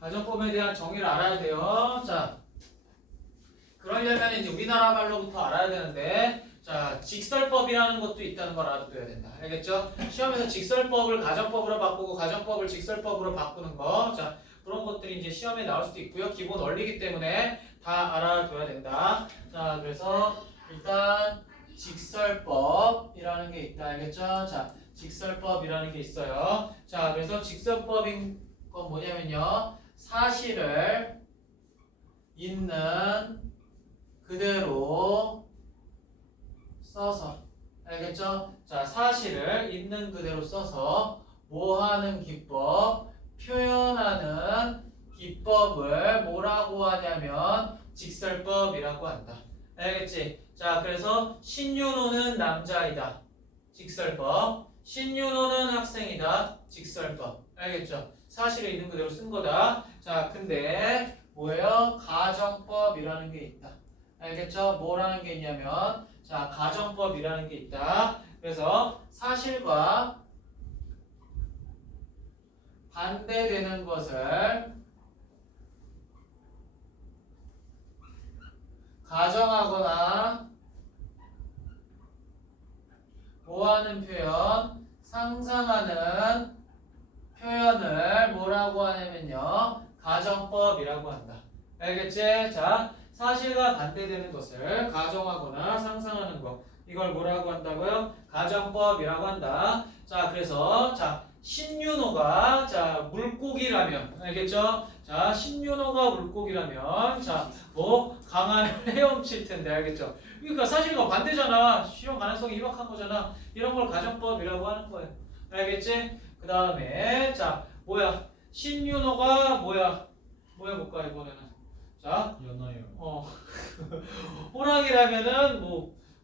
가정법에 대한 정의를 알아야 돼요. 자, 그러려면 이제 우리나라 말로부터 알아야 되는데, 자, 직설법이라는 것도 있다는 걸 알아둬야 된다. 알겠죠? 시험에서 직설법을 가정법으로 바꾸고 가정법을 직설법으로 바꾸는 거, 자, 그런 것들이 이제 시험에 나올 수도 있고요. 기본 원리이기 때문에 다 알아둬야 된다. 자, 그래서 일단 직설법이라는 게 있다. 알겠죠? 자, 직설법이라는 게 있어요. 자, 그래서 직설법인 건 뭐냐면요. 사실을 있는 그대로 써서, 알겠죠? 자, 사실을 있는 그대로 써서 뭐 하는 기법, 표현하는 기법을 뭐라고 하냐면 직설법이라고 한다. 알겠지? 자, 그래서 신윤호는 남자이다. 직설법. 신윤호는 학생이다. 직설법. 알겠죠? 사실을 있는 그대로 쓴 거다. 자, 근데 뭐예요? 가정법이라는 게 있다. 알겠죠? 뭐라는 게 있냐면, 자, 가정법이라는 게 있다. 그래서 사실과 반대되는 것을 가정하거나 뭐하는 표현, 상상하는 표현을 뭐라고 하냐면요. 가정법이라고 한다. 알겠지? 자, 사실과 반대되는 것을 가정하거나 상상하는 것. 이걸 뭐라고 한다고요? 가정법이라고 한다. 자, 그래서 자, 신윤호가 자, 물고기라면 알겠죠? 자, 신윤호가 물고기라면 자, 뭐 강을 헤엄칠 텐데 알겠죠? 그러니까 사실과 반대잖아. 실현 가능성이 희박한 거잖아. 이런 걸 가정법이라고 하는 거예요. 알겠지? 그 다음에 자, 뭐야? 신윤호가 뭐야 볼까 이번에는? 자, 연어요. 호랑이라면은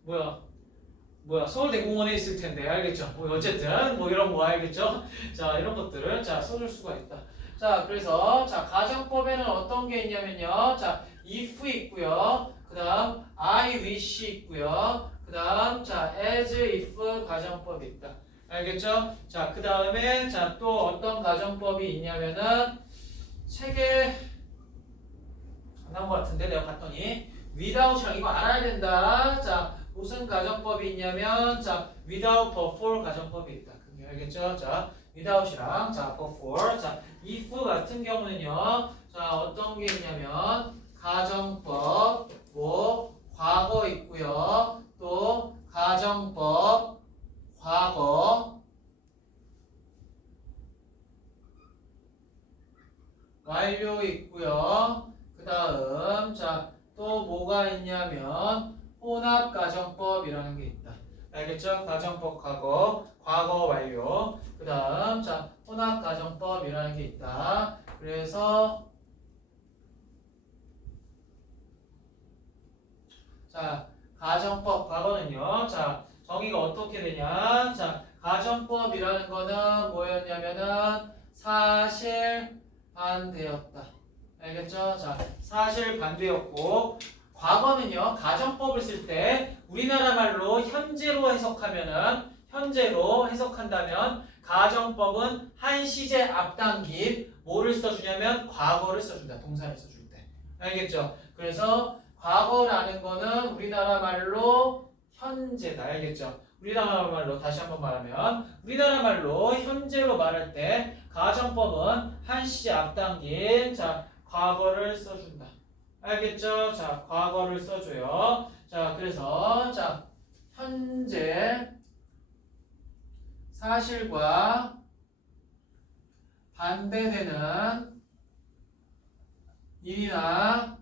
뭐야 서울대공원에 있을 텐데 알겠죠? 뭐 어쨌든 뭐 이런 거 알겠죠? 자, 이런 것들을 자 써줄 수가 있다. 자, 그래서 자 가정법에는 어떤 게 있냐면요. 자, if 있고요. 그다음 I wish 있고요. 그다음 자 as if 가정법이 있다. 알겠죠? 자, 그다음에 자 또 어떤 가정법이 있냐면은 책에 안 나온 것 같은데 내가 봤더니 without이랑 이거 알아야 된다. 자, 무슨 가정법이 있냐면 자 without before 가정법이 있다. 그게 알겠죠? 자, without이랑 자 before 자 if 같은 경우는요. 자, 어떤 게 있냐면 가정법 뭐 과거 있고요. 또 가정법 과거 완료 있고요. 그 다음 자 또 뭐가 있냐면 혼합가정법이라는 게 있다. 알겠죠? 가정법 과거, 과거 완료. 그 다음 자 혼합가정법이라는 게 있다. 그래서 자 가정법 과거는요. 자 정의가 어떻게 되냐? 자 가정법이라는 거는 뭐였냐면은 사실 반대였다. 알겠죠? 자, 사실 반대였고 과거는요. 가정법을 쓸 때 우리나라 말로 현재로 해석한다면 가정법은 한 시제 앞당긴 뭐를 써주냐면 과거를 써준다. 동사를 써줄 때. 알겠죠? 그래서 과거라는 거는 우리나라 말로 현재다. 알겠죠? 우리나라 말로 다시 한번 말하면 우리나라 말로 현재로 말할 때 가정법은 한 시제 앞당긴 자 과거를 써준다. 알겠죠? 자, 과거를 써줘요. 자, 그래서 자 현재 사실과 반대되는 일이나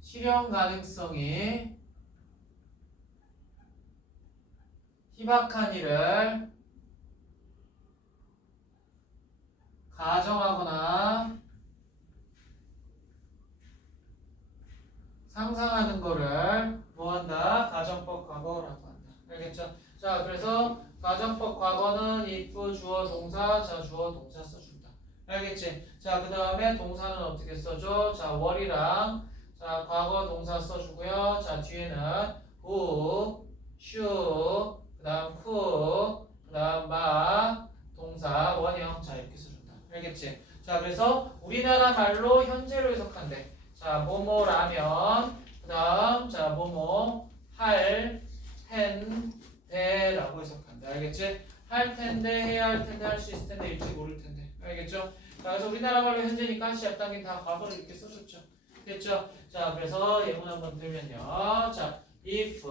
실현 가능성이 희박한 일을 가정하거나 상상하는 거를 뭐한다? 가정법 과거라고 한다. 알겠죠? 자, 그래서 가정법 과거는 if 주어 동사, 자 주어 동사 써준다. 알겠지? 자, 그 다음에 동사는 어떻게 써줘? 자, 월이랑 자 과거 동사 써주고요. 자, 뒤에는 who, should, 그 다음 who, 그 다음 마 동사 원형 자 이렇게 써준다. 알겠지? 자, 그래서 우리나라 말로 현재로 해석한대. 자, 뭐뭐라면, 그 다음, 자, 뭐뭐, 할, 텐데, 라고 해석한다. 알겠지? 할 텐데, 해야 할 텐데, 할 수 있을 텐데, 일지 모를 텐데. 알겠죠? 자, 그래서 우리나라 말로 현재니까 한시 앞당긴 다 과거를 이렇게 써줬죠. 됐죠? 자, 그래서 예문 한번 들면요. 자, if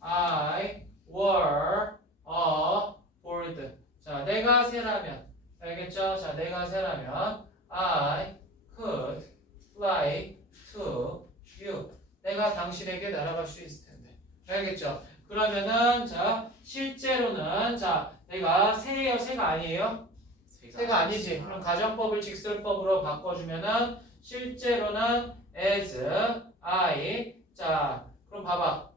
I were a bird. 자, 내가 새라면. 알겠죠? 자, 내가 새라면 I could fly to you. 내가 당신에게 날아갈 수 있을 텐데. 알겠죠? 그러면은 자, 실제로는 자, 내가 새예요, 새가 아니에요? 새가 아니지. 그럼 가정법을 직설법으로 바꿔주면은 실제로는 as I. 자, 그럼 봐봐.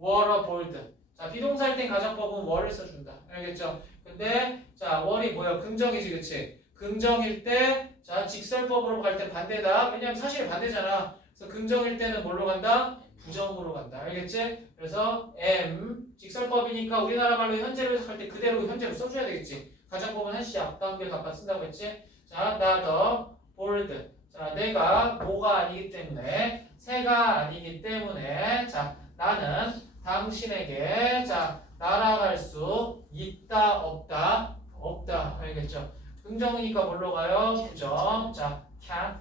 were a bird. 자, 비동사일 땐 가정법은 were를 써준다. 알겠죠? 근데 자, were이 뭐야? 긍정이지, 그치? 긍정일 때 자, 직설법으로 갈 때 반대다. 왜냐면 사실 반대잖아. 그래서 긍정일 때는 뭘로 간다? 부정으로 간다. 알겠지? 그래서 am 직설법이니까 우리나라 말로 현재로 해석할 때 그대로 현재로 써줘야 되겠지. 가정법은 한시 앞단계 갖다 쓴다고 했지? 자, 나 the bird. 자, 내가 뭐가 아니기 때문에 새가 아니기 때문에 자, 나는 당신에게 자, 날아갈 수 있다 없다? 없다. 알겠죠? 긍정이니까 뭘로 가요? 부정. 자, can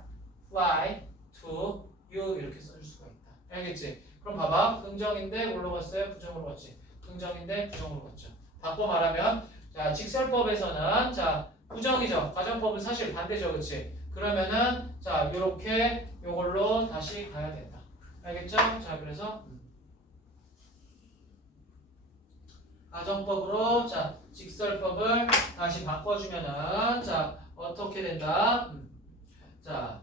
fly to you 이렇게 써줄 수가 있다. 알겠지? 그럼 봐봐. 긍정인데 뭘로 갔어요? 부정으로 갔지. 긍정인데 부정으로 갔죠. 바꿔 말하면 자, 직설법에서는 자, 부정이죠. 가정법은 사실 반대죠. 그치? 그러면은 자, 요렇게 요걸로 다시 가야 된다. 알겠죠? 자, 그래서 가정법으로 자, 직설법을 다시 바꿔주면은 자, 어떻게 된다? 자,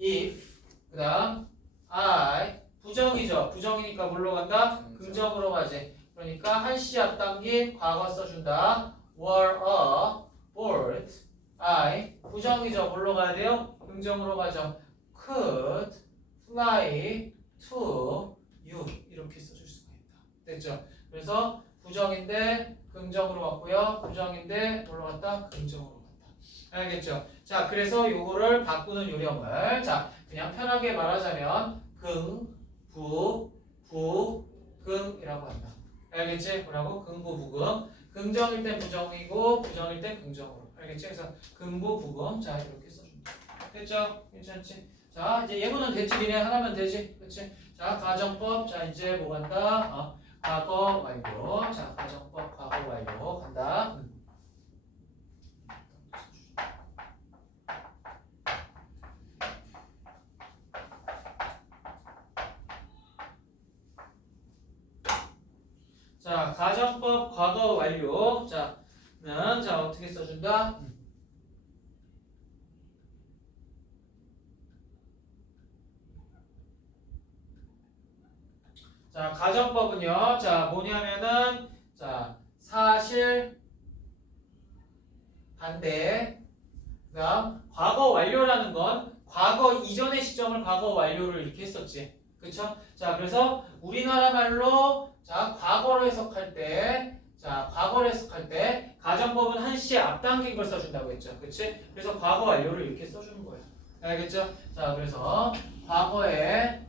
if 그다음 I 부정이죠. 부정이니까 뭘로 간다? 긍정으로 가지. 그러니까 한시 앞당긴 과거 써준다. were a bird. I 부정이죠. 뭘로 가야 돼요? 긍정으로 가죠. could fly to you 이렇게 써줄 수가 있다. 됐죠? 그래서 부정인데 긍정으로 갔고요. 부정인데 뭘로 갔다? 긍정으로 갔다. 알겠죠? 자, 그래서 요거를 바꾸는 요령을 자, 그냥 편하게 말하자면 긍, 부, 부, 긍이라고 한다. 알겠지? 뭐라고? 긍부, 부긍. 긍정일 땐 부정이고 부정일 땐 긍정으로. 알겠지? 그래서 긍부, 부긍. 자, 이렇게 써준다. 됐죠? 괜찮지? 자, 이제 예문은 됐지? 니네 하나면 되지? 그치? 자, 가정법. 자, 이제 뭐 간다? 과거 완료. 자, 가정법 과거 완료 간다. 자, 가정법 과거 완료. 자는 자 어떻게 써준다? 자, 가정법은요. 자, 뭐냐면은 자, 사실 반대. 그다음 과거 완료라는 건 과거 이전의 시점을 과거 완료를 이렇게 했었지. 그쵸? 자, 그래서 우리나라 말로 자, 과거로 해석할 때 자, 과거로 해석할 때 가정법은 한시 앞당긴 걸 써준다고 했죠. 그치? 그래서 과거 완료를 이렇게 써주는 거예요. 알겠죠? 자, 그래서 과거에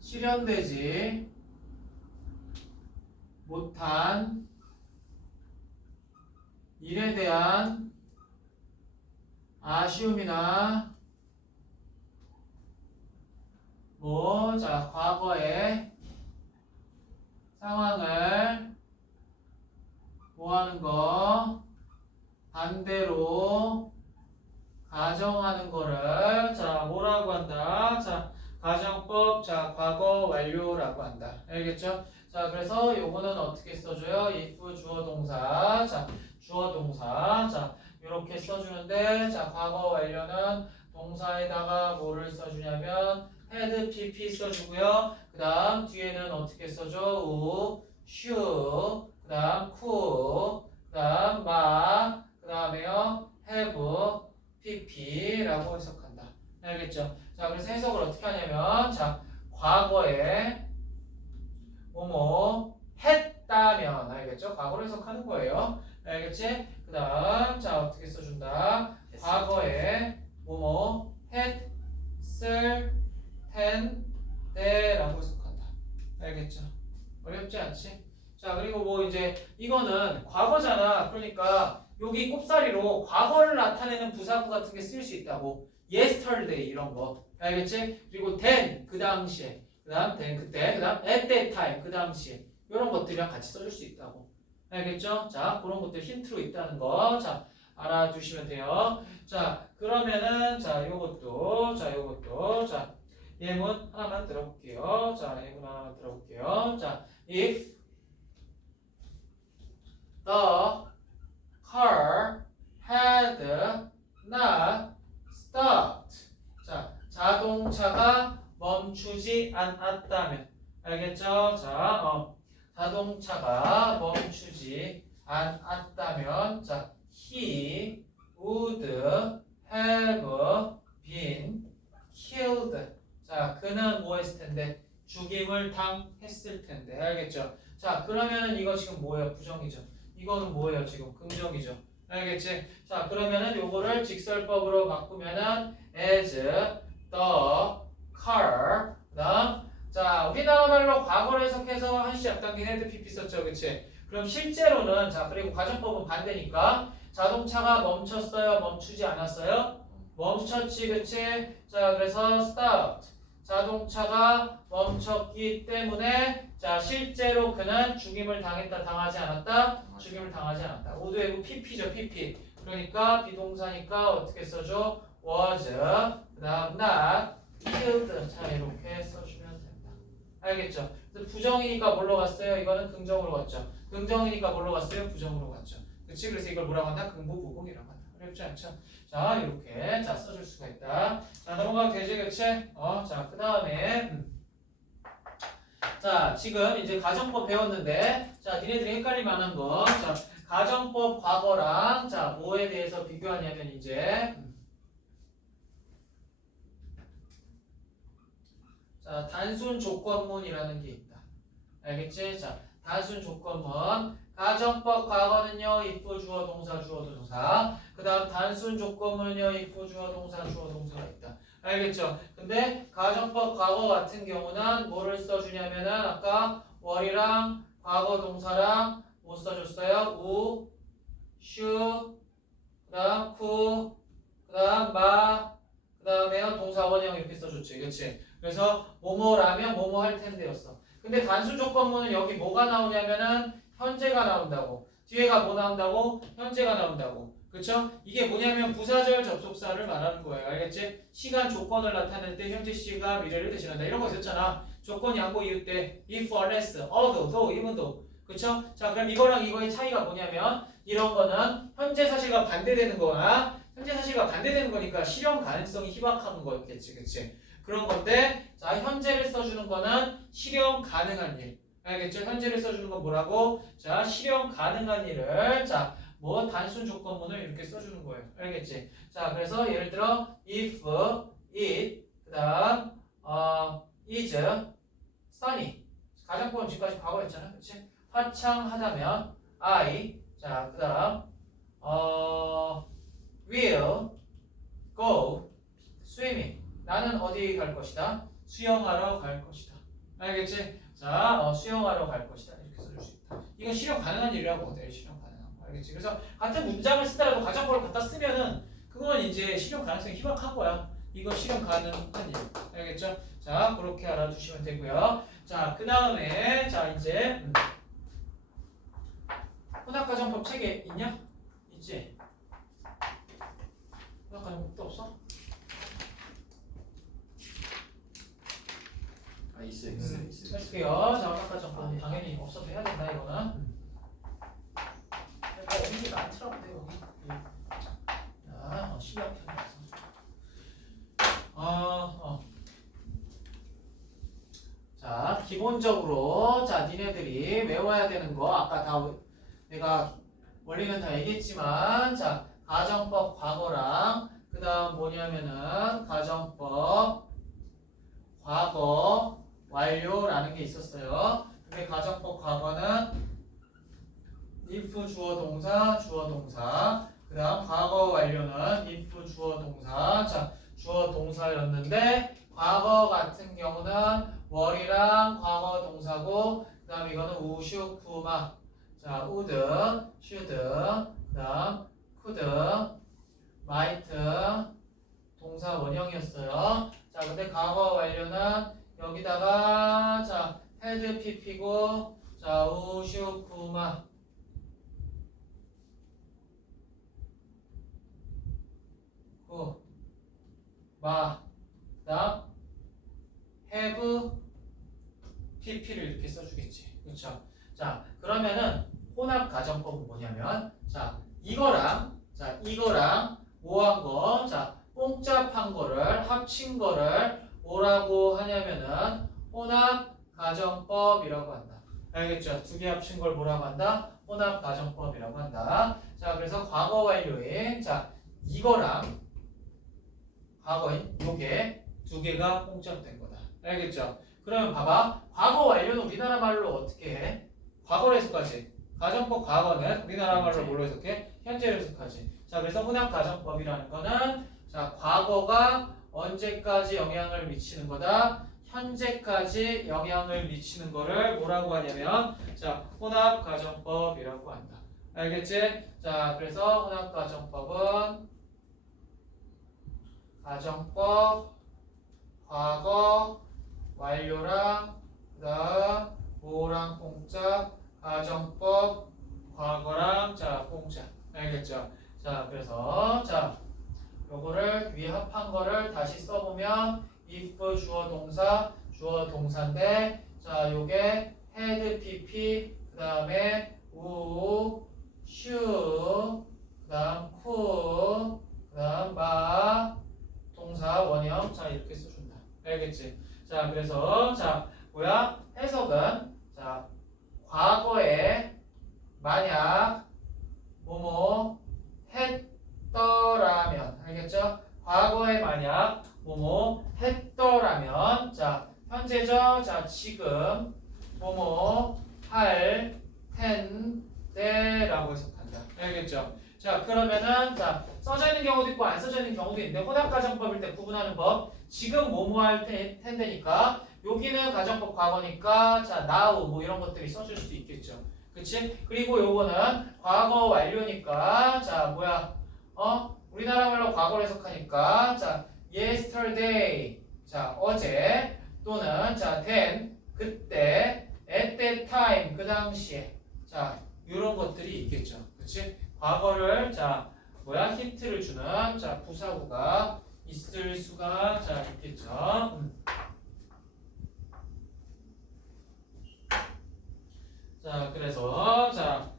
실현되지 못한 일에 대한 아쉬움이나 뭐, 자, 과거의 상황을 뭐 하는 거 반대로 가정하는 거를 자, 뭐라고 한다? 자, 가정법 자, 과거 완료라고 한다. 알겠죠? 자, 그래서 요거는 어떻게 써줘요? if 주어 동사. 자, 주어 동사. 자, 이렇게 써주는데 자, 과거 완료는 동사에다가 뭐를 써주냐면 had pp 써주고요. 그 다음 뒤에는 어떻게 써줘? 우, should, 그 다음 could, 그 다음 마, 그 다음에요 have, pp라고 해석한다. 알겠죠? 자, 그래서 해석을 어떻게 하냐면 자, 과거에 뭐뭐 했다면 알겠죠? 과거로 해석하는 거예요. 알겠지? 그 다음 자, 어떻게 써준다? 과거를 나타내는 부사구 같은 게 쓰일 수 있다고. yesterday 이런 거. 알겠지? 그리고 then 그 당시에. 그다음 then 그때. 그다음 at that time 그 당시에. 이런 것들이랑 같이 써줄 수 있다고. 알겠죠? 자, 그런 것들 힌트로 있다는 거. 자, 알아두시면 돼요. 자, 그러면은 자, 요것도 자, 예문 하나만 들어볼게요. 자, 예문 하나만 들어볼게요. 자, if the car had not stopped. 자, 자동차가 멈추지 않았다면. 알겠죠? 자, 자동차가 멈추지 않았다면. 자, he would have been killed. 자, 그는 뭐 했을 텐데? 죽임을 당했을 텐데. 알겠죠? 자, 그러면은 이거 지금 뭐예요? 부정이죠. 이거는 뭐예요? 지금 긍정이죠. 알겠지? 자, 그러면은 요거를 직설법으로 바꾸면은 as the car. 그다음 자, 우리나라 말로 과거를 해석해서 한시 앞당긴 헤드 PP 썼죠. 그치? 그럼 실제로는 자, 그리고 가정법은 반대니까 자동차가 멈췄어요? 멈추지 않았어요? 멈췄지. 그치? 자, 그래서 stopped. 자동차가 멈췄기 때문에 자, 실제로 그는 죽임을 당했다, 당하지 않았다? 죽임을 당하지 않았다. 오드웨브 PP죠, PP. 그러니까 비동사니까 어떻게 써줘? was, 그 다음 not, killed. 자, 이렇게 써주면 된다. 알겠죠? 그래서 부정이니까 뭘로 갔어요? 이거는 긍정으로 갔죠. 긍정이니까 뭘로 갔어요? 부정으로 갔죠. 그치? 그래서 이걸 뭐라고 한다? 긍부부공이라고 한다. 어렵지 않죠? 자, 이렇게 자 써줄 수가 있다. 자, 넘어가면 되지, 그치? 자, 그 다음에 자, 지금 이제 가정법 배웠는데, 자, 니네들이 헷갈릴 만한 거, 자, 가정법 과거랑 자, 뭐에 대해서 비교하냐면 이제 자, 단순 조건문이라는 게 있다. 알겠지? 자, 단순 조건문. 가정법 과거는요, if 주어 동사 주어 동사. 그 다음 단순 조건문은요, if 주어 동사 주어 동사가 있다. 알겠죠? 근데 가정법 과거 같은 경우는 뭐를 써주냐면은 아까 were이랑 과거 동사랑 뭐 써줬어요? 우, 슈, 그 다음 쿠, 그 다음 마, 그 다음에요 동사 원형 이렇게 써줬지. 그치? 그래서 뭐뭐라면 뭐뭐 할 텐데였어. 근데 단순 조건문은 여기 뭐가 나오냐면은 현재가 나온다고. 뒤에가 뭐 나온다고? 현재가 나온다고. 그쵸? 이게 뭐냐면 부사절 접속사를 말하는 거예요. 알겠지? 시간 조건을 나타낼 때 현재 시가 미래를 대신한다. 이런 거 있었잖아. 조건 양보 이유 때 if, unless, although, though, even though. 그쵸? 자, 그럼 이거랑 이거의 차이가 뭐냐면 이런 거는 현재 사실과 반대되는 거나 현재 사실과 반대되는 거니까 실현 가능성이 희박한 거였겠지. 그치? 그런 건데 자, 현재를 써주는 거는 실현 가능한 일. 알겠죠? 현재를 써주는 건 뭐라고? 자, 실현 가능한 일을 자, 뭐 단순 조건문을 이렇게 써주는 거예요. 알겠지? 자, 그래서 예를 들어 if, it, 그다음 is sunny. 가정법은 지금까지 과거였잖아. 그렇지? 화창하다면 I, 자, 그다음 will go swimming. 나는 어디 갈 것이다? 수영하러 갈 것이다. 알겠지? 자, 수영하러 갈 것이다. 이렇게 써줄 수 있다. 이건 실현 가능한 일이라고 돼. 실현 가능한 거. 알겠지? 그래서 같은 문장을 쓰더라도 가정법을 갖다 쓰면은 그건 이제 실현 가능성이 희박한 거야. 이거 실현 가능한 일. 알겠죠? 자, 그렇게 알아두시면 되고요. 자, 그 다음에 자 이제 혼합가정법 책에 있냐? 있지? 혼합가정법도 없어? 있어요. 할게요. 자, 혼합가정법 당연히 없어도 해야 된다 이거는. 어린이 많더라고요 여기. 자, 시각편에서. 자, 기본적으로 자 니네들이 외워야 되는 거 아까 다 내가 원리는 다 얘기했지만 자 가정법 과거랑 그 다음 뭐냐면은 가정법 과거 완료라는 게 있었어요. 근데 가정법 과거는 if 주어 동사 그 다음 과거 완료는 if 주어 동사 자 주어 동사였는데 과거 같은 경우는 were이랑 과거 동사고 그 다음 이거는 우슈 쿠마 자 would, should 그 다음 could might 동사 원형이었어요. 자, 근데 과거 완료는 여기다가 자, had pp고 자, 우슈쿠마 구 마, 그다음 have pp를 이렇게 써주겠지. 그렇죠? 자, 그러면은 혼합 가정법은 뭐냐면 이거랑 뭐한 거, 자, 복잡한 거를 합친 거를 뭐라고 하냐면은 혼합 가정법이라고 한다. 알겠죠? 두 개 합친 걸 뭐라고 한다? 혼합 가정법이라고 한다. 자, 그래서 과거 완료인 자, 이거랑 과거인 요게 두 개가 복잡된 거다. 알겠죠? 그러면 봐봐. 과거 완료는 우리나라 말로 어떻게 해? 과거로 해석하지. 가정법 과거는 우리나라 말로 뭘로 해석해? 현재로 해석하지. 자, 그래서 혼합 가정법이라는 거는 자, 과거가 언제까지 영향을 미치는 거다? 현재까지 영향을 미치는 거를 뭐라고 하냐면 자, 혼합 가정법이라고 한다. 알겠지? 자, 그래서 혼합 가정법은 가정법 과거 완료랑 그다음 뭐랑 공짜 가정법 과거랑 자 공짜 알겠죠? 자 그래서 자 요거를 위에 합한 거를 다시 써보면 if 주어 동사인데 자 요게 had pp 그다음에 우 슈 그다음 쿠 그다음 마 동사 원형 자 이렇게 써준다. 알겠지? 자 그래서 자 뭐야 해석은 자 과거에 만약 뭐뭐 했더라면 알겠죠? 과거에 만약 뭐뭐 했더라면 자 현재죠? 자 지금 뭐뭐 할 텐데라고 해석한다. 알겠죠? 자 그러면은 자 써져 있는 경우도 있고 안 써져 있는 경우도 있는데 혼합 가정법일 때 구분하는 법 지금 뭐뭐 할 텐데니까 여기는 가정법 과거니까 자 now 뭐 이런 것들이 써줄 수 있겠죠. 그치? 그리고 요거는 과거 완료니까 자 뭐야 우리나라 말로 과거를 해석하니까 자 yesterday 자 어제 또는 자 then 그때 at that time 그 당시에 자 요런 것들이 있겠죠. 그치? 과거를 자 뭐야 힌트를 주는 자 부사구가 있을 수가 자 있겠죠. 자 그래서 자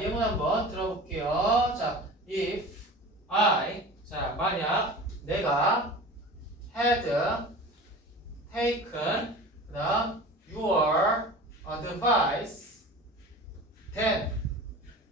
예문 한번 들어볼게요. 자 if I 자 만약 내가 had taken 그다음 your advice then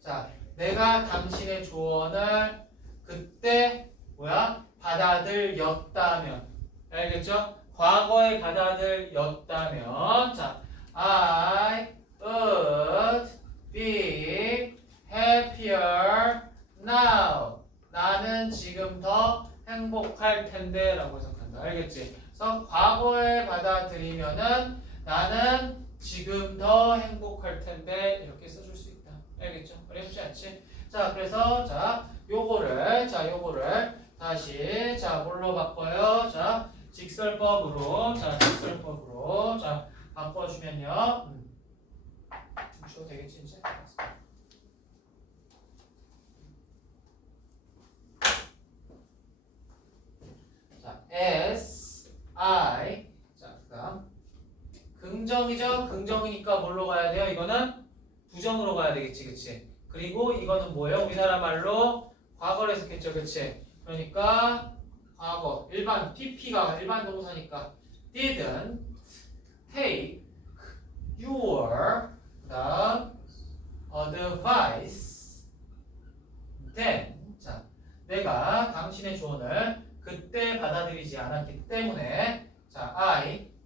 자 내가 당신의 조언을 그때 뭐야 받아들였다면 알겠죠? 과거에 받아들였다면 자 I would be happier now. 나는 지금 더 행복할 텐데 라고 해석한다. 알겠지? 그래서 과거에 받아들이면은 나는 지금 더 행복할 텐데 이렇게 써줄 수 있다. 알겠죠? 어렵지 않지? 자 그래서 자 요거를 다시 자 뭘로 바꿔요? 자 직설법으로 자 바꿔주면요. 주어 되겠지 이제? 자 S I 자 그다음 긍정이죠. 긍정이니까 뭘로 가야 돼요? 이거는 부정으로 가야 되겠지, 그치? 그리고 이거는 뭐예요? 우리나라 말로 과거를 해석했죠, 그치? 그러니까 과거 일반 PP가 일반 동사니까 didn't take your 그다음 advice then 자 내가 당신의 조언을 그때 받아들이지 않았기 때문에 자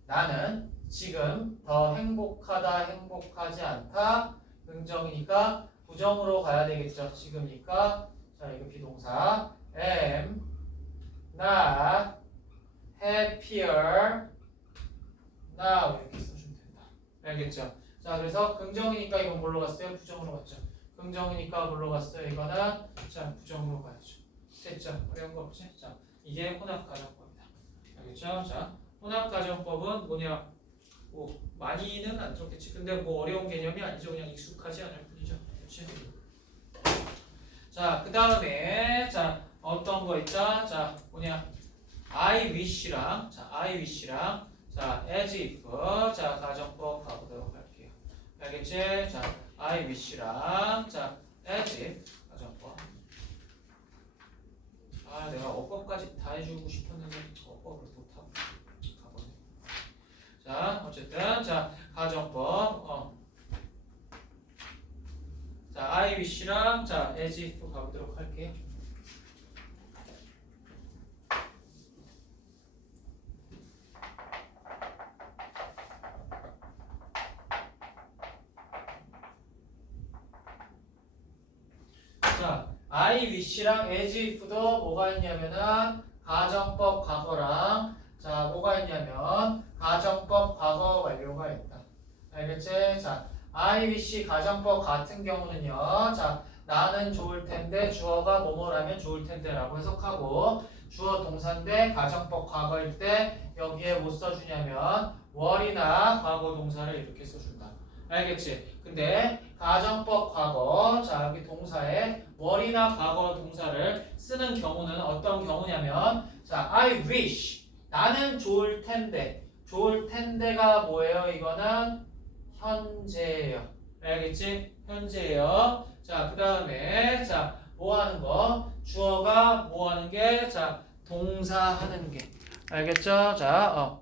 나는 지금 더 행복하다 행복하지 않다 긍정이니까 부정으로 가야 되겠죠. 지금이니까 자 이거 비동사 am not happier now 이렇게 써주면 된다. 알겠죠? 자 그래서 긍정이니까 이건 뭘로 갔어요? 부정으로 갔죠. 긍정이니까 뭘로 갔어요? 이거는 자 부정으로 가야죠. 됐죠? 어려운 거 없지? 자 이게 혼합가정법이다. 알겠죠? 자 혼합가정법은 뭐냐? 뭐 많이는 안 들었겠지. 근데 뭐 어려운 개념이 아니죠. 그냥 익숙하지 않을 뿐이죠. 그렇지? 자 그 다음에 자 어떤 거 있다? 자 뭐냐? I wish랑 자 I wish랑 자 as if 자 가정법 가보도록 할게요. 알겠지? 자 I wish랑 자 as if 가정법. 아 내가 어법까지 다 해주고 싶었는데 어법을 못하고 가보네. 자 어쨌든 자 가정법 자 I wish랑 자 as if 가보도록 할게요. 자, I wish랑 as if도 뭐가 있냐면은 가정법 과거랑 자 뭐가 있냐면 가정법 과거 완료가 있다. 알겠지? 자, I wish 가정법 같은 경우는요. 자, 나는 좋을 텐데 주어가 뭐뭐라면 좋을 텐데라고 해석하고 주어 동사인데 가정법 과거일 때 여기에 뭐 써주냐면 were이나 과거 동사를 이렇게 써준다. 알겠지? 근데 가정법 과거 자 여기 동사에 were이나 과거 동사를 쓰는 경우는 어떤 경우냐면 자 I wish 나는 좋을 텐데 좋을 텐데가 뭐예요? 이거는 현재예요. 알겠지? 현재예요. 자 그 다음에 자 뭐 하는 거 주어가 뭐 하는 게 자 동사 하는 게 알겠죠? 자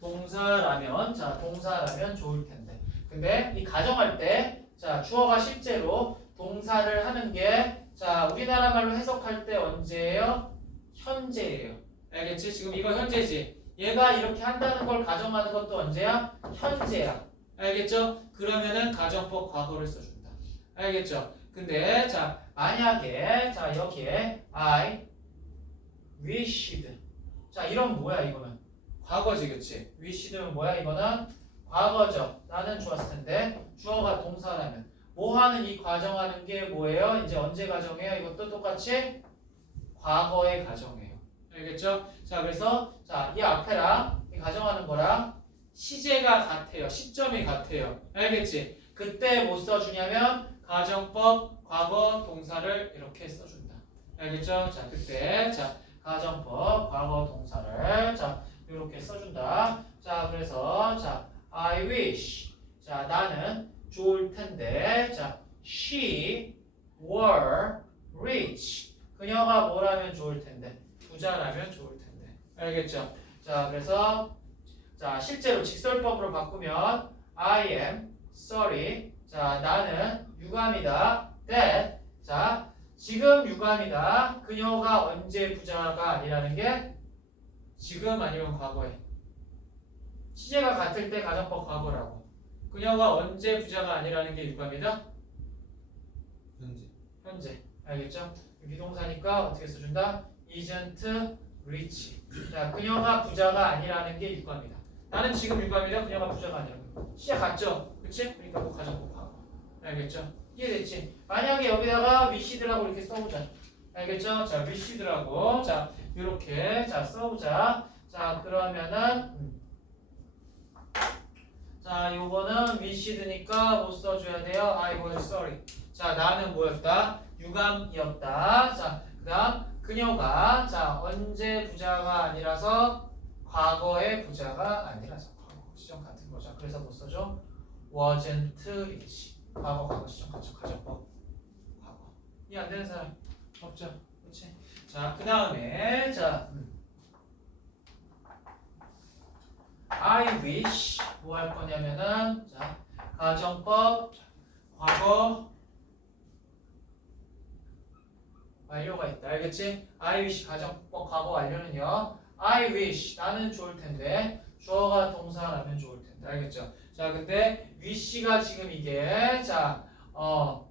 동사라면 자 동사라면 좋을 텐데 근데 이 가정할 때 자 주어가 실제로 동사를 하는 게 자 우리나라 말로 해석할 때 언제예요? 현재예요. 알겠지? 지금 이거 현재지. 얘가 이렇게 한다는 걸 가정하는 것도 언제야? 현재야. 알겠죠? 그러면은 가정법 과거를 써준다. 알겠죠? 근데 자 만약에 자 여기에 I wished 자 이런 뭐야 이거는 과거지 그치? wished는 뭐야 이거는 과거죠. 나는 좋았을 텐데 주어가 동사라면 뭐 하는 이 가정하는 게 뭐예요? 이제 언제 가정해요? 이것도 똑같이 과거의 가정이에요. 알겠죠? 자 그래서 자 이 앞에랑 이 가정하는 거랑 시제가 같아요. 시점이 같아요. 알겠지? 그때 뭐 써주냐면 가정법 과거 동사를 이렇게 써준다. 알겠죠? 자 그때 자 가정법 과거 동사를 자 이렇게 써준다. 자 그래서 자 I wish 자 나는 좋을 텐데 자 she were rich 그녀가 뭐라면 좋을 텐데 부자라면 좋을 텐데 알겠죠? 자 그래서 자 실제로 직설법으로 바꾸면 I am sorry 자 나는 유감이다 that 자 지금 유감이다 그녀가 언제 부자가 아니라는 게 지금 아니면 과거에 시제가 같을 때 가정법 과거라고 그녀가 언제 부자가 아니라는 게 유감이다? 현재 알겠죠? 비동사니까 어떻게 써준다? isn't rich 자 그녀가 부자가 아니라는 게 유감이다 나는 지금 유감이다 그녀가 부자가 아니라는 거 시제 같죠? 그치? 그러니까 뭐 가정법 과거 알겠죠? 이해됐지? 만약에 여기다가 wished라고 이렇게 써보자 알겠죠? 자 wished라고 자 이렇게 자 써보자 자 그러면은 자 요거는 wished니까 뭐 써줘야 돼요? I was sorry 자 나는 뭐였다? 유감이었다 자 그 다음 그녀가 자 언제 부자가 아니라서 과거의 부자가 아니라서 과거 시점 같은 거죠 그래서 뭐 써줘? wasn't rich 과거 시점 같죠 가정법 과거 이해 안 되는 사람 없죠? 그렇지? 자 그 다음에 자 I wish 뭐 할 거냐면은 자 가정법 과거 완료가 있다 알겠지? I wish 가정법 과거 완료는요 I wish 나는 좋을 텐데 주어가 동사라면 좋을 텐데 알겠죠? 자 근데 wish가 지금 이게 자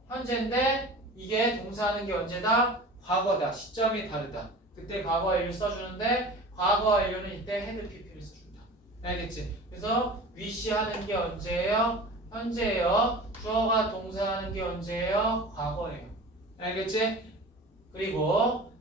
현재인데 이게 동사하는 게 언제다? 과거다 시점이 다르다 그때 과거 완료 써주는데 과거 완료는 이때 had pp를 써준다 알겠지? 그래서 wish 하는 게 언제예요? 현재예요. 주어가 동사하는 게 언제예요? 과거예요. 알겠지? 그리고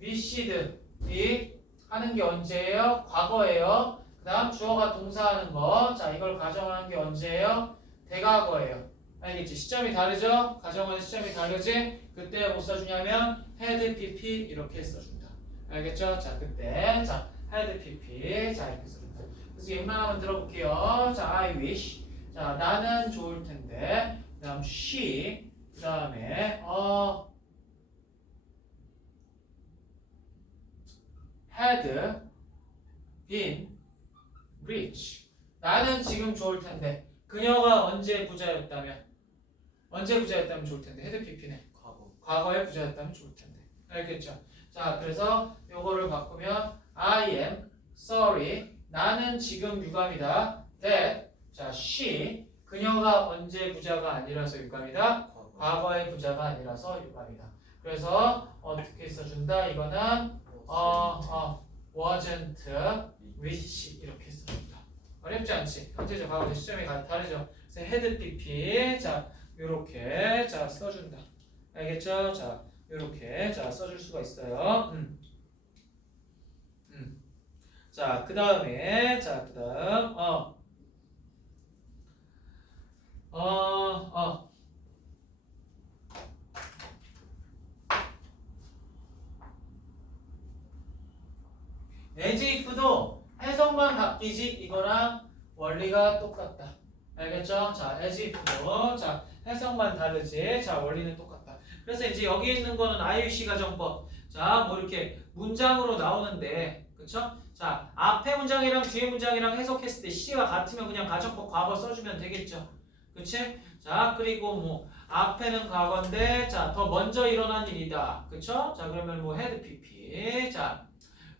wished이 하는 게 언제예요? 과거예요. 그 다음 주어가 동사하는 거. 자, 이걸 가정하는 게 언제예요? 대과거예요. 알겠지? 시점이 다르죠? 가정하는 시점이 다르지? 그때 뭐 써주냐면 had pp 이렇게 써준다. 알겠죠? 자, 그때 자 had pp 자 이렇게 써준다. 그래서 얘만 한번 들어볼게요. 자, I wish. 자, 나는 좋을 텐데. 그 다음 she. 그 다음에 had been rich. 나는 지금 좋을 텐데. 그녀가 언제 부자였다면 좋을 텐데. had pp네. 과거에 부자였다면 좋을 텐데. 알겠죠? 자, 그래서 요거를 바꾸면 I am sorry. 나는 지금 유감이다. That 자, she 그녀가 언제 부자가 아니라서 유감이다. 과거의 부자가 아니라서 유감이다. 그래서 어떻게 써준다? 이거는 wasn't rich 이렇게 써준다. 어렵지 않지? 현재적 과거의 시점이 다르죠. 그래서 had pp 자 요렇게 자 써준다. 알겠죠? 자 요렇게 자 써줄 수가 있어요. 자 그다음에 자 그다음 as if도 해석만 바뀌지 이거랑 원리가 똑같다. 알겠죠? 자, as if도 자 해석만 다르지. 자, 원리는 똑같다. 그래서 이제 여기 있는 거는 IUC 가정법. 자, 뭐 이렇게 문장으로 나오는데, 그쵸? 자, 앞에 문장이랑 뒤에 문장이랑 해석했을 때 C가 같으면 그냥 가정법 과거 써주면 되겠죠. 그치? 자, 그리고 뭐 앞에는 과거인데, 자, 더 먼저 일어난 일이다. 그쵸? 자, 그러면 뭐 had PP. 자,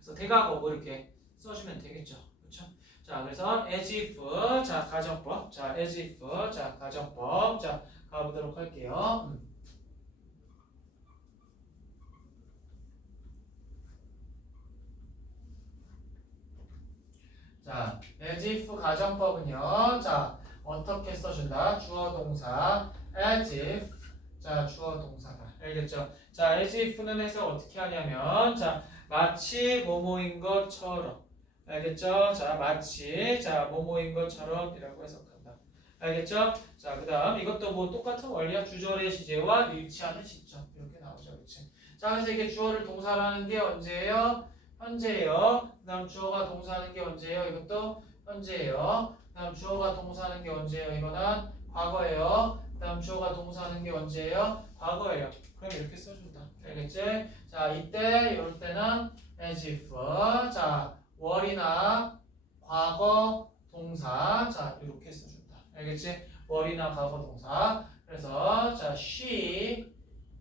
그래서 대과거 뭐 이렇게 써주면 되겠죠. 그쵸? 자, 그래서 as if, 자, 가정법. 자, as if, 자, 가정법. 자, 가보도록 할게요. 자, as if 가정법은요. 자, 어떻게 써준다? 주어 동사 as if. 자, 주어 동사다. 알겠죠? 자, as if는 해서 어떻게 하냐면 자, 마치 뭐뭐인 것처럼. 알겠죠? 자, 마치 자, 뭐뭐인 것처럼이라고 해석한다. 알겠죠? 자, 그다음 이것도 뭐 똑같은 원리야. 주절의 시제와 일치하는 시점. 이렇게 나오죠. 그렇지? 자, 그래서 이게 주어를 동사라는 게 언제예요? 현재예요. 그다음 주어가 동사하는 게 언제예요? 이것도 현재예요. 그다음 주어가 동사하는 게 언제예요? 이거는 과거예요. 그다음 주어가 동사하는 게 언제예요? 과거예요. 그럼 이렇게 써준다. 알겠지? 자, 이때 이럴 때는 as if 자, 월이나 과거 동사 자, 이렇게 써준다. 알겠지? 월이나 과거 동사. 그래서 자, she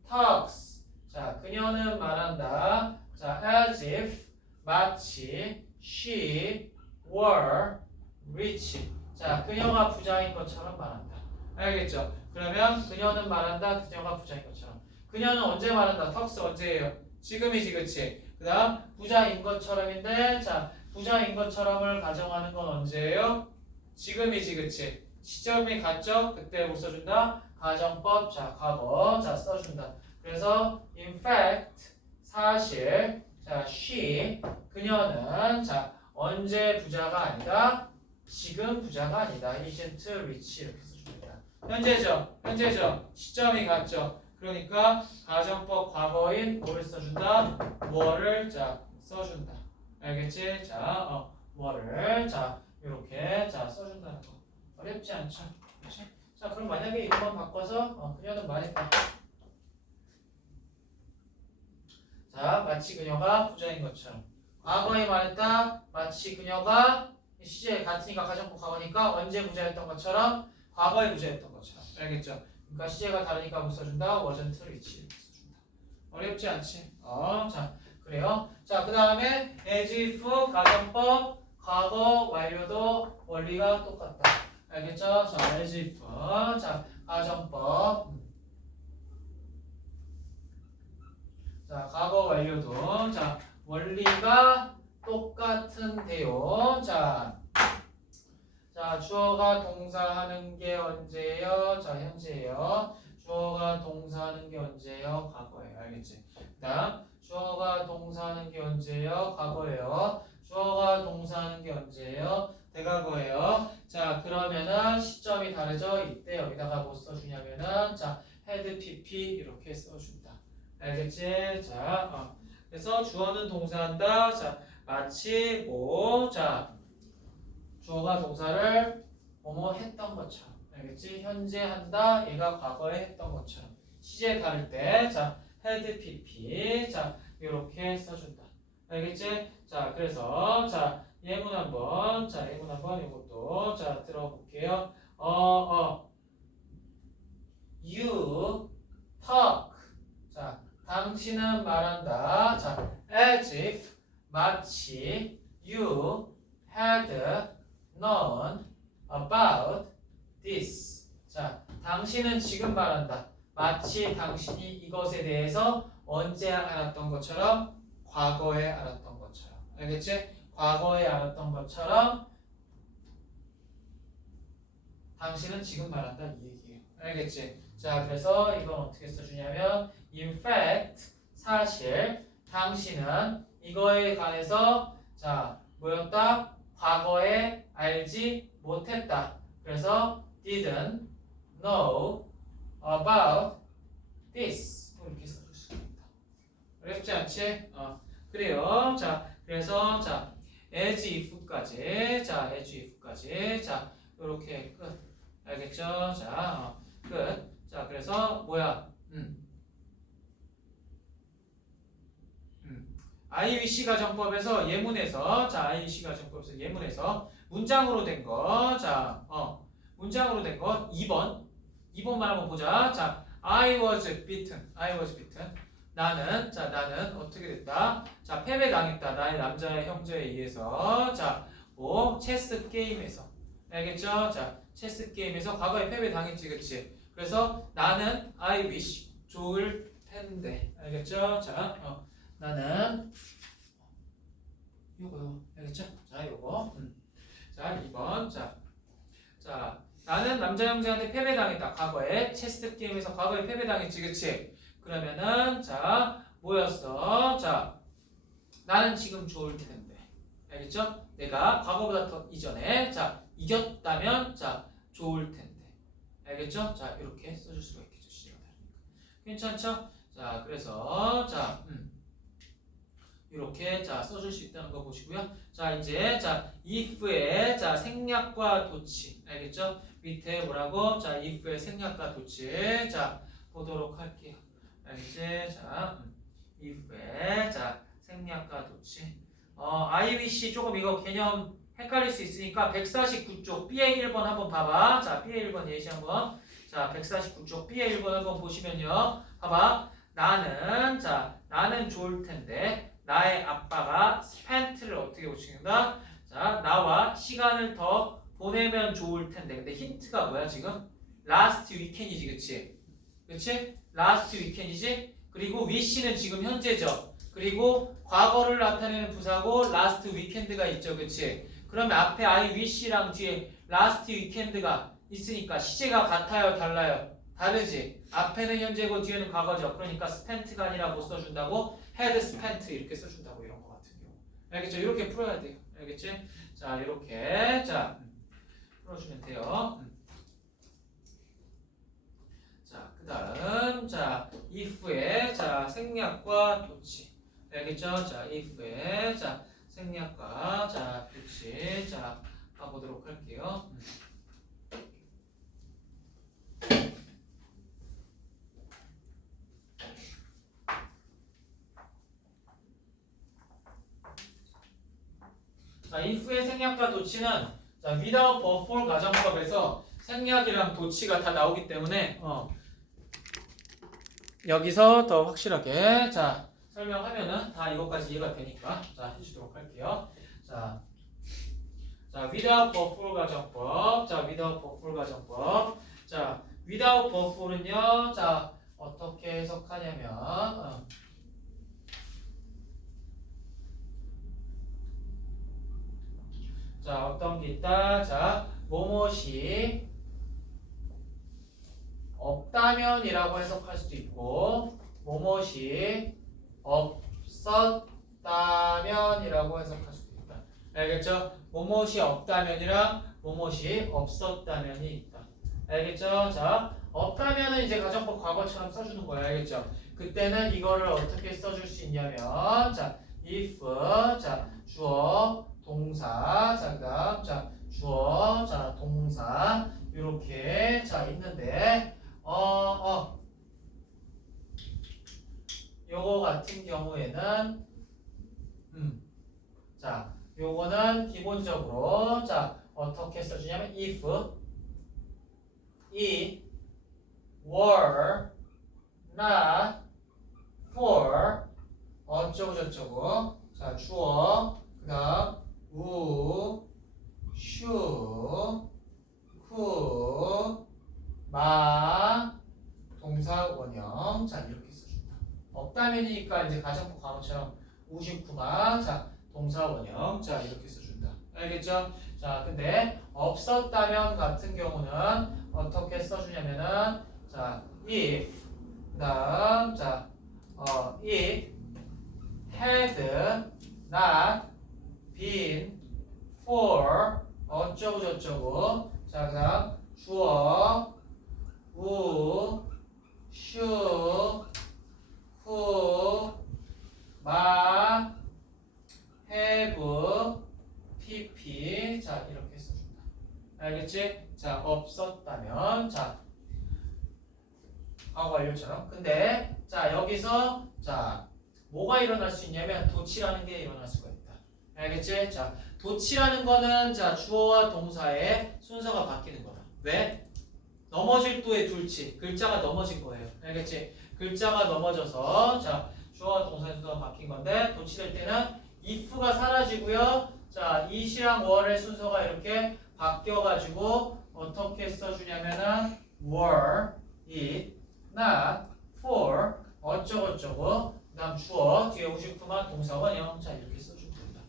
talks 자, 그녀는 말한다. 자, as if 마치 she were rich. 자, 그녀가 부자인 것처럼 말한다. 알겠죠? 그러면 그녀는 말한다. 그녀가 부자인 것처럼. 그녀는 언제 말한다? talks 언제예요? 지금이지, 그치? 그 다음 부자인 것처럼인데 자, 부자인 것처럼을 가정하는 건 언제예요? 지금이지, 그치? 시점이 같죠? 그때 못 써준다. 가정법, 자, 과거, 자, 써준다. 그래서 in fact, 사실, 자, she, 그녀는 자, 언제 부자가 아니다. 지금 부자가 아니다. isn't rich 이렇게 써줍니다. 현재죠. 시점이 같죠. 그러니까 가정법 과거인 뭐를 써준다. 뭐를 자 써준다. 알겠지? 자, 뭐를 자 이렇게 자 써준다는 거. 어렵지 않죠? 그렇지? 자, 그럼 만약에 이것만 바꿔서 그녀는 말했다. 자, 마치 그녀가 부자인 것처럼. 과거에 말했다. 마치 그녀가 시제 같으니까 가정법 과거니까 언제 부자였던 것처럼 과거에 부자였던 것처럼. 알겠죠? 그러니까 시제가 다르니까 못 써준다. wasn't rich 이렇게 써준다. 어렵지 않지? 자, 그래요. 자, 그 다음에 as if 가정법 과거 완료도 원리가 똑같다. 알겠죠? 자, as if 자, 가정법 자, 과거 완료도 자, 원리가 똑같은데요. 자, 자, 주어가 동사하는 게 언제예요? 자, 현재예요. 주어가 동사하는 게 언제예요? 과거예요. 알겠지? 그다음 주어가 동사하는 게 언제예요? 과거예요. 주어가 동사하는 게 언제예요? 대과거예요. 자, 그러면은 시점이 다르죠? 이때 여기다가 뭐 써주냐면은 자, had pp 이렇게 써준다. 알겠지? 자, 그래서 주어는 동사한다. 자, 마치 뭐, 자, 주어가 동사를 뭐뭐 했던 것처럼. 알겠지? 현재 한다. 얘가 과거에 했던 것처럼. 시제 다를 때, 자, had pp. 자, 이렇게 써준다. 알겠지? 자, 그래서, 자, 예문 한번, 자, 예문 한번 이것도, 자, 들어볼게요. you talk. 자, 당신은 말한다. 자, as if, 마치, you had known about this. 자, 당신은 지금 말한다. 마치 당신이 이것에 대해서 언제 알았던 것처럼, 과거에 알았던 것처럼. 알겠지? 과거에 알았던 것처럼 당신은 지금 말한다 이 얘기예요. 알겠지? 자, 그래서 이건 어떻게 써주냐면 in fact, 사실 당신은 이거에 관해서 자, 뭐였다? 과거에 알지 못했다. 그래서 didn't know about this. 이렇게 써줄 수 있다. 어렵지 않지? 그래요. 자, 그래서 자, as if까지, 자, as if까지, 자, 이렇게 끝. 알겠죠? 자, 끝. 자, 그래서 뭐야? IWC 가정법에서 예문에서, 자, IWC 가정법에서 예문에서 문장으로 된 거, 자, 문장으로 된 거 2번만 한번 보자. 자, I was beaten. 나는, 자, 나는 어떻게 됐다? 자, 패배당했다. 나의 남자의 형제에 의해서. 자, 뭐, 체스 게임에서. 알겠죠? 자, 체스 게임에서 과거에 패배당했지, 그치? 그래서 나는 I wish 좋을 텐데. 알겠죠? 자, 나는 요거요. 알겠죠? 자, 요거. 자, 2번. 자, 나는 남자 형제한테 패배당했다. 과거에 체스 게임에서 과거에 패배당했지, 그치? 그러면은 자, 뭐였어? 자, 나는 지금 좋을 텐데. 알겠죠? 내가 과거보다 더 이전에 자, 이겼다면 자, 좋을 텐데. 알겠죠? 자, 이렇게 써줄 수가 있겠죠. 시제가 다르니까. 괜찮죠? 자, 그래서 자, 이렇게 자, 써줄 수 있다는 거 보시고요. 자, 이제 자, if의 자, 생략과 도치. 알겠죠? 밑에 뭐라고? 자, if의 생략과 도치. 자, 보도록 할게요. 알겠지? 자, if의 자, 생략과 도치. IWC 조금 이거 개념 헷갈릴 수 있으니까 149쪽 B의 1번 한번 봐봐. 자, B의 1번 예시 한번. 자, 149쪽 B의 1번 한번 보시면요. 봐봐. 나는 좋을 텐데 나의 아빠가 spent를 어떻게 고치는다? 자, 나와 시간을 더 보내면 좋을 텐데. 근데 힌트가 뭐야 지금? last weekend이지, 그치? 그치? last weekend이지? 그리고 wish는 지금 현재죠. 그리고 과거를 나타내는 부사고 last weekend가 있죠, 그치? 그러면 앞에 I wish랑 뒤에 last weekend가 있으니까 시제가 같아요, 달라요? 다르지? 앞에는 현재고 뒤에는 과거죠. 그러니까 spent가 아니라 뭐 써준다고? had spent 이렇게 써준다고, 이런 거 같은 경우. 알겠죠? 이렇게 풀어야 돼요. 알겠지? 자, 이렇게 자 풀어주면 돼요. 자, 그 다음 자, if의 자, 생략과 도치. 알겠죠? 자, if의 자, 생략과 자, 도치. 자, 가보도록 할게요. 자, if의 생략과 도치는 자, without but for 가정법에서 생략이랑 도치가 다 나오기 때문에 여기서 더 확실하게 자, 설명하면은 다 이것까지 이해가 되니까 자, 해주도록 할게요. 자, without but for 가정법. 자, without but for 가정법. 자, without but for은요. 자, 어떻게 해석하냐면 자, 어떤 게 있다. 자, 뭐뭇이 없다면이라고 해석할 수도 있고 뭐뭇이 없었다면이라고 해석할 수도 있다. 알겠죠? 뭐뭇이 없다면이랑 뭐뭇이 없었다면이 있다. 알겠죠? 자, 없다면은 이제 가정법 과거처럼 써주는 거야. 알겠죠? 그때는 이거를 어떻게 써줄 수 있냐면, 자, if, 자, 주어, 동사, 자, 그다음, 자, 주어, 자, 동사, 이렇게 자 있는데, 요거 같은 경우에는, 자, 요거는 기본적으로, 자, 어떻게 써주냐면, if it were not for 어쩌고 저쩌고 자 주어 그 다음 would should could 마 동사 원형 자 이렇게 써준다. 없다면이니까 이제 가정법 과거처럼 우시쿠마 자 동사 원형 자 이렇게 써준다. 알겠죠? 자 근데 없었다면 같은 경우는 어떻게 써주냐면은 자 if 그다음 자 it had not been for 어쩌고 저쩌고 자 그다음 주어 would should could might have pp 자 이렇게 써준다. 알겠지? 자 없었다면 자 과거 완료처럼. 근데 자 여기서 자 뭐가 일어날 수 있냐면 도치라는 게 일어날 수가 있다. 알겠지? 자 도치라는 거는 자 주어와 동사의 순서가 바뀌는 거다. 왜? 넘어질 또의 둘치 글자가 넘어진 거예요. 알겠지? 글자가 넘어져서 자 주어와 동사의 순서가 바뀐 건데 도치될 때는 if가 사라지고요. 자 it이랑 were의 순서가 이렇게 바뀌어가지고 어떻게 써주냐면은 were, it, not, for 어쩌고저쩌고 그 다음 주어 뒤에 오시구만 동사 원형 자 이렇게 써주면 된다.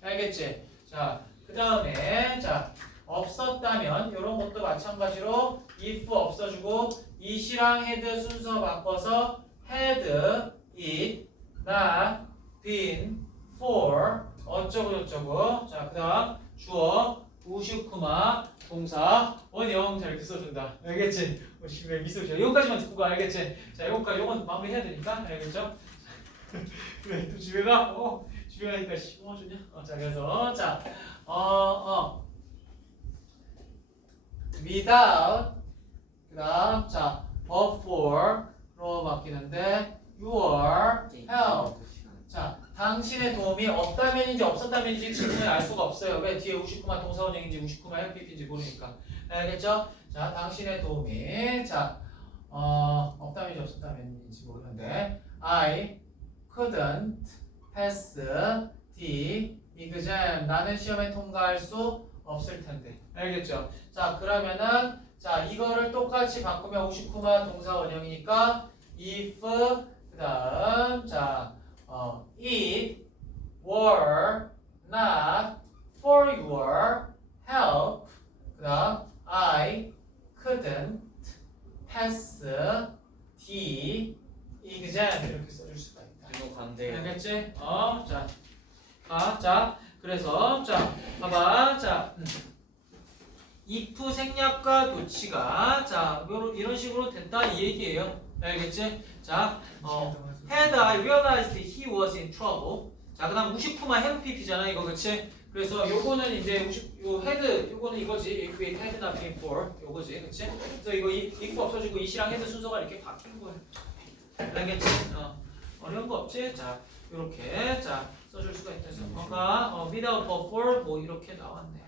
알겠지? 자 그 다음에 자 없었다면 이런 것도 마찬가지로 if 없어주고 it이랑 had 순서 바꿔서 had, it, not, been, for 어쩌고저쩌고 자 그 다음 주어 우슈쿠마 동사 원형 자 이렇게 써준다. 알겠지? 왜 미소 지어? 이거까지만 듣고 가. 알겠지? 자 이거까지 이건 마무리 해야 되니까 알겠죠? 왜 또 집에 가? 집에 가니까 씹어주냐? 자 그래서 자 without 그다음 자 but for로 바뀌는데 your help 자 당신의 도움이 없다면인지 없었다면인지 지금은 알 수가 없어요. 왜? 뒤에 우시쿠마 동사원형인지 우시쿠마 헬피인지 모르니까. 알겠죠? 자, 당신의 도움이 자, 없다면인지 없었다면인지 모르는데 I couldn't pass the exam. 나는 시험에 통과할 수 없을 텐데. 알겠죠? 자, 그러면은 자, 이거를 똑같이 바꾸면 우시쿠마 동사원형이니까 if 그다음 자 it were not for your help 그다음 I couldn't pass the exam 이렇게 써줄 수가 있다. 이거 반대요. 알겠지? 자 그래서 자 봐봐 자 if 생략과 도치가 자 이런 식으로 된다 이 얘기예요. 알겠지? 자 had I realized he was in trouble. 자, 그다음 우시쿠마 have pp잖아 이거 그치? 그래서 요거는 이제 요 had 요거는 이거지. if it had not been for 요거지, 그치? 그래서 이거 if 없어지고 it이랑 had 순서가 이렇게 바뀐 거야. 알겠지? 어려운 거 없지? 자, 요렇게 자 써줄 수가 있다. 그래서 뭔가 without but for 뭐 이렇게 나왔네.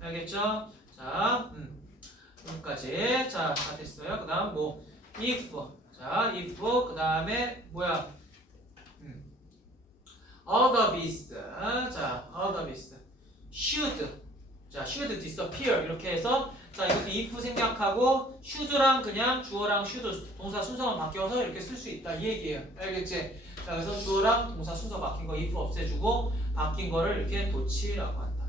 알겠죠? 자, 여기까지 자 다 됐어요. 그다음 뭐 if 자, if 그 다음에 뭐야? other beast 자, other beast should 자, should disappear 이렇게 해서 자, 이것도 if 생략하고 should랑 그냥 주어랑 should 동사 순서만 바뀌어서 이렇게 쓸 수 있다 이 얘기예요. 알겠지? 자, 그래서 주어랑 동사 순서 바뀐 거 if 없애주고 바뀐 거를 이렇게 도치라고 한다.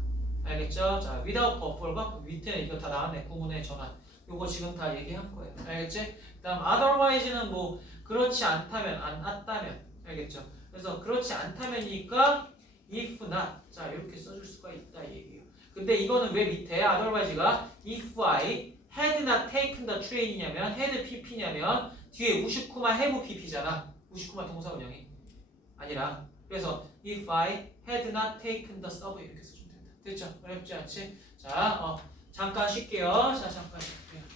알겠죠? 자, without buffer가 밑에 이거 다 나왔네. 구문의 전환. 요거 지금 다 얘기한 거예요. 알겠지? 그다음 otherwise는 뭐 그렇지 않다면 안 왔다면 알겠죠? 그래서 그렇지 않다면이니까 if not 자 이렇게 써줄 수가 있다 얘기예요. 근데 이거는 왜 밑에 otherwise가 if I had not taken the train이냐면 had pp냐면 뒤에 우슈쿠마 have pp잖아. 우슈쿠마 동사 운영이 아니라 그래서 if I had not taken the subway 이렇게 써주면 된다. 됐죠? 어렵지 않지? 자, 잠깐 쉴게요. 자, 잠깐 쉴게요.